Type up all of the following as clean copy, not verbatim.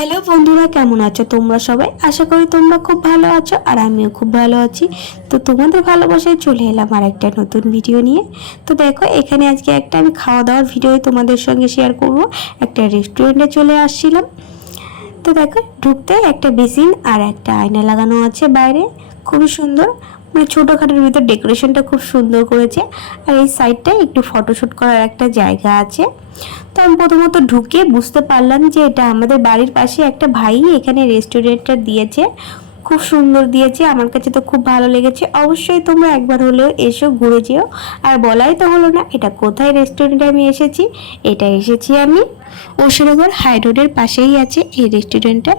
Hello বন্ধুরা, কেমন আছো তোমরা সবাই? আশা করি তোমরা খুব ভালো আছো আর আমিও খুব ভালো আছি। তো তোমাদের ভালোবাসায় চলে এলাম আর একটা নতুন ভিডিও নিয়ে। তো দেখো, এখানে আজকে আমি খাওয়া দাওয়ার ভিডিও তোমাদের সঙ্গে শেয়ার করব। একটা রেস্টুরেন্টে চলে আসছিলাম। তো দেখো, ঢুকতে একটা বেসিন আর একটা আয়না লাগানো আছে বাইরে, খুবই সুন্দর। মানে ছোটোখাটোর ভিতর ডেকোরেশনটা খুব সুন্দর করেছে। আর এই সাইডটায় একটু ফটোশ্যুট করার একটা জায়গা আছে। তো আমি প্রথমত ঢুকে বুঝতে পারলাম যে এটা আমাদের বাড়ির পাশে একটা ভাই এখানে রেস্টুরেন্টটা দিয়েছে। খুব সুন্দর দিয়েছে, আমার কাছে তো খুব ভালো লেগেছে। অবশ্যই তোমরা একবার হলেও এসো, ঘুরে যেও। আর বলাই তো হলো না এটা কোথায় রেস্টুরেন্টে আমি এসেছি। এটা এসেছি আমি অশোকনগর হাই রোডের পাশেই আছে এই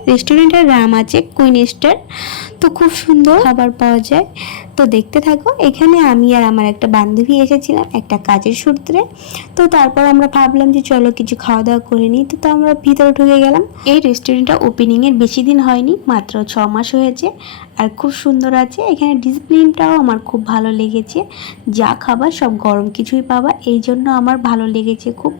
রেস্টুরেন্টের নাম আছে কুইন স্টার। তো খুব সুন্দর খাবার পাওয়া যায়। তো দেখতে থাকো। এখানে আমি আর আমার একটা বান্ধবী এসেছিলাম একটা কাজের সূত্রে। তো তারপর আমরা ভাবলাম যে চলো কিছু খাওয়া দাওয়া করে নিই। তো আমরা ভিতরে ঢুকে গেলাম। এই রেস্টুরেন্টটা ওপেনিংয়ের বেশি দিন হয়নি, মাত্র 6 মাস হয়েছে। আর খুব সুন্দর আছে। এখানে ডিসিপ্লিনটাও আমার খুব ভালো লেগেছে। যা খাবার সব গরম কিছুই পাবা, এই জন্য আমার ভালো লেগেছে খুব।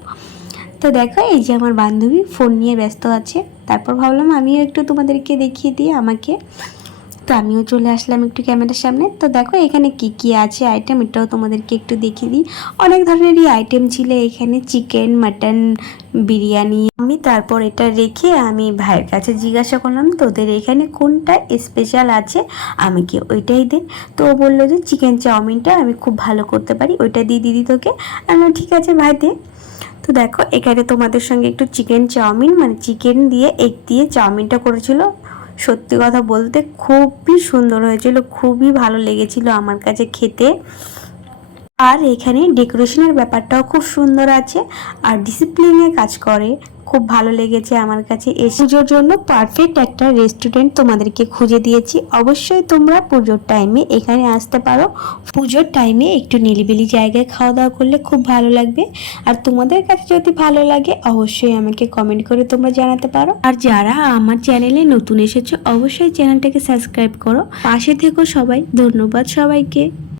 তো দেখো, এই যে আমার বান্ধবী ফোন নিয়ে ব্যস্ত আছে। তারপর ভাবলাম আমিও একটু তোমাদেরকে দেখিয়ে দিই আমাকে। তো আমিও চলে আসলাম একটু ক্যামেরার সামনে। তো দেখো এখানে কি কি আছে আইটেম, এটাও তোমাদেরকে একটু দেখিয়ে দিই। অনেক ধরনেরই আইটেম ছিল এখানে, চিকেন, মাটন, বিরিয়ানি। আমি তারপর এটা রেখে আমি ভাইয়ের কাছে জিজ্ঞাসা করলাম তোদের এখানে কোনটা স্পেশাল আছে, আমি কি ওইটাই দে। তো ও বললো যে চিকেন চাউমিনটা আমি খুব ভালো করতে পারি, ওইটা দিয়ে দিদি তোকে। আমি ঠিক আছে ভাই দে। তো দেখো, এখানে তোমাদের সঙ্গে একটু চিকেন চাউমিন, মানে চিকেন দিয়ে এগ দিয়ে চাউমিনটা করেছিল। সত্যি কথা বলতে খুবই সুন্দর হয়েছিল, খুবই ভালো লেগেছিল আমার কাছে খেতে। আর এখানে ডেকোরেশনের ব্যাপারটাও খুব সুন্দর আছে আর ডিসিপ্লিনে কাজ করে, খুব ভালো লেগেছে আমার কাছে। এই পুজোর জন্য পারফেক্ট একটা রেস্টুরেন্ট তোমাদেরকে খুঁজে দিয়েছি। অবশ্যই তোমরা পুজোর টাইমে এখানে আসতে পারো। পুজোর টাইমে একটু নিরিবিলি জায়গায় খাওয়া দাওয়া করলে খুব ভালো লাগবে। আর তোমাদের কাছে যদি ভালো লাগে অবশ্যই আমাকে কমেন্ট করে তোমরা জানাতে পারো। আর যারা আমার চ্যানেলে নতুন এসেছো অবশ্যই চ্যানেলটাকে সাবস্ক্রাইব করো, পাশে থেকো সবাই। ধন্যবাদ সবাইকে।